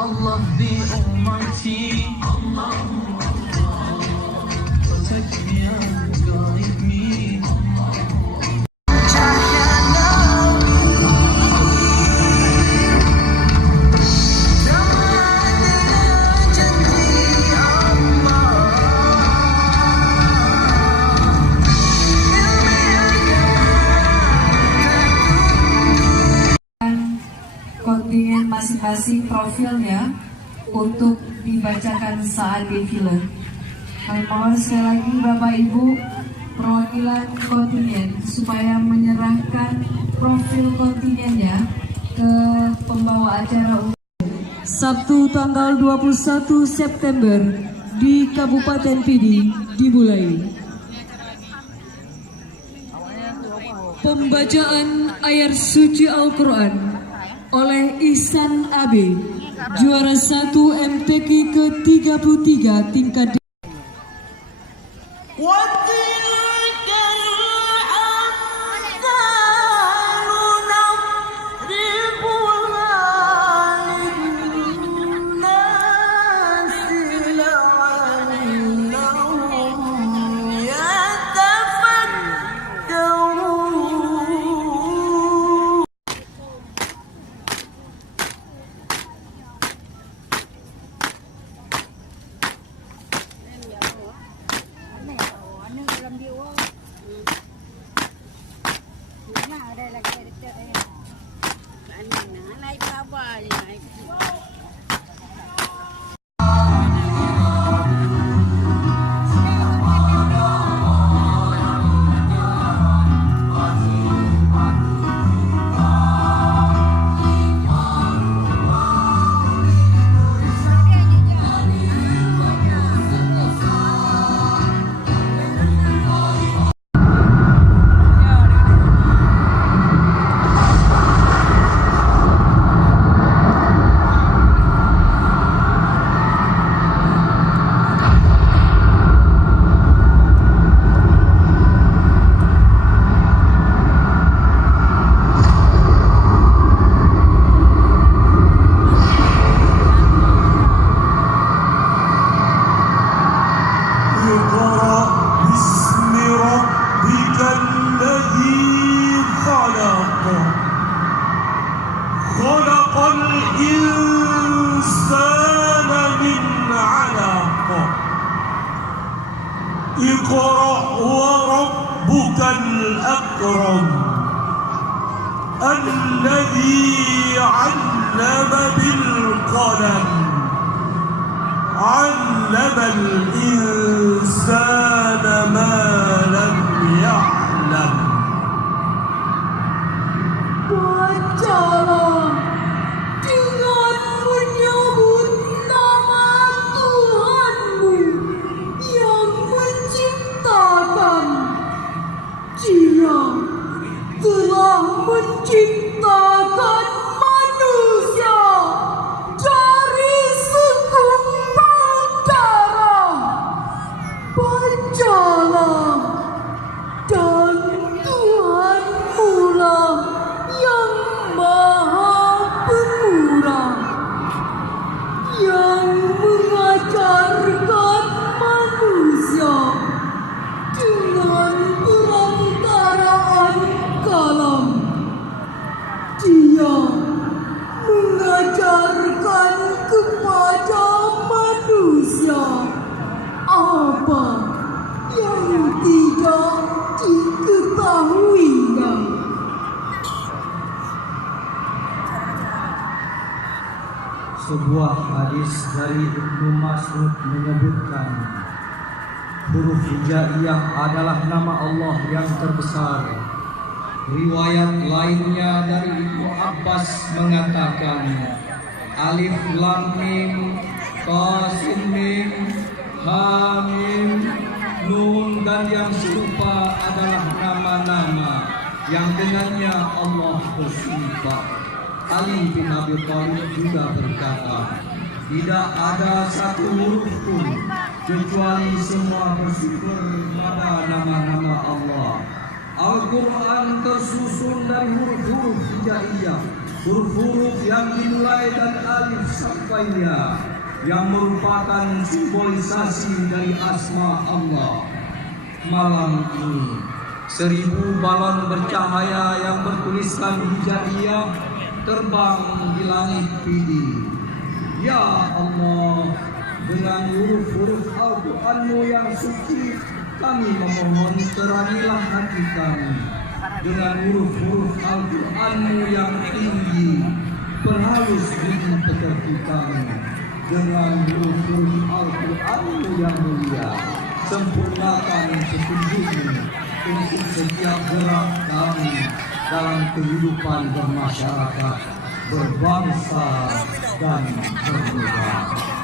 Allah the Almighty. Protect me and guide me. Kontingen masing-masing profilnya untuk dibacakan saat defile. Kami mohon sekali lagi Bapak Ibu perwakilan kontingen supaya menyerahkan profil kontingennya ke pembawa acara Sabtu tanggal 21 September di Kabupaten Pidi dimulai. Pembacaan ayat suci Al-Quran oleh Ihsan AB, juara 1 MTQ ke-33 tingkat اقرأ وربك الأكرم الذي علم بالقلم علم الإنسان ما لم يعلم. Bacalah dengan menyebut nama Tuhanmu yang menciptakan. Dia telah menciptakan manusia dari segumpal darah. Bacalah, dan Tuhanmu lah yang Maha Pemurah, yang mengajarkan manusia dengan perantaraan kalam. Dia mengajarkan kepada manusia apa yang tidak diketahuinya. Sebuah hadis dari Ibnu Mas'ud menyebutkan huruf hijaiyah adalah nama Allah yang terbesar. Riwayat lainnya dari Ibnu Abbas mengatakan alif lam mim qasim mim ha mim nun dan yang serupa adalah nama-nama yang dengannya Allah bersifat. Ali bin Abi Thalib juga berkata, tidak ada satu huruf pun kecuali semua bersifat pada nama-nama Allah. Al-Quran tersusun dari huruf-huruf hijaiyah huruf-huruf yang dimulai dari alif sampai ya, yang merupakan simbolisasi dari asma Allah. Malam ini 1000 balon bercahaya yang bertuliskan hijaiyah terbang di langit pidi. Ya Allah, dengan huruf-huruf Al-Quran-Mu yang suci, kami memohon terangilah hati kami. Dengan huruf-huruf Al-Quran-Mu yang tinggi, perhalus budi pekerti kami. Dengan huruf-huruf Al-Quran-Mu yang mulia, sempurnakan petunjuk-Mu untuk setiap gerak kami dalam kehidupan bermasyarakat, berbangsa, dan bernegara.